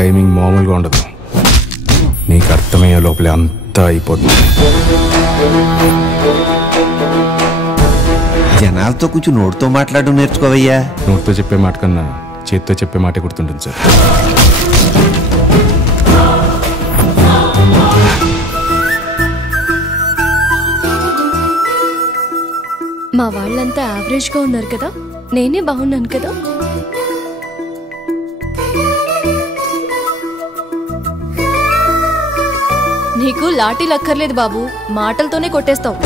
Timing మామూలుగా ఉండదు. నీకు అర్థమయ్యే లోపలే అంతా అయిపోతుంది. జనాలతో కొంచెం నోటితో మాట్లాడడం నేర్చుకోవయ్యా. నోటితో చెప్పే మాట కన్నా చేతితో చెప్పే మాటే గుర్తుంటుంది సార్. మా వాళ్ళంతా యావరేజ్గా ఉన్నారు కదా, నేనే బాగున్నాను కదా. నీకు లాఠీలు అక్కర్లేదు బాబు, మాటలతోనే కొట్టేస్తావు.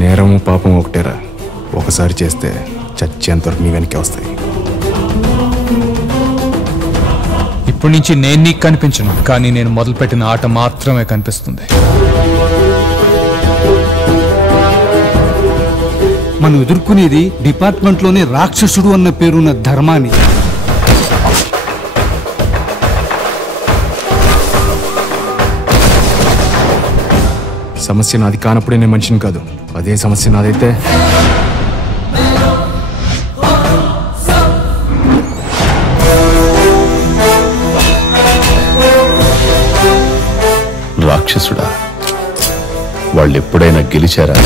నేరము పాపం ఒకటేరా, ఒకసారి చేస్తే చచ్చేంతవరకు నీ వెనక్కి వస్తాయి. ఇప్పటి నుంచి నేను నీకు కనిపించను, కానీ నేను మొదలుపెట్టిన ఆట మాత్రమే కనిపిస్తుంది. మనం ఎదుర్కొనేది డిపార్ట్మెంట్లోనే రాక్షసుడు అన్న పేరున్న ధర్మాన్ని. సమస్య నాది కానప్పుడే నేను మనిషిని కాదు, అదే సమస్య నాదైతే రాక్షసుడా? వాళ్ళు ఎప్పుడైనా గెలిచారా?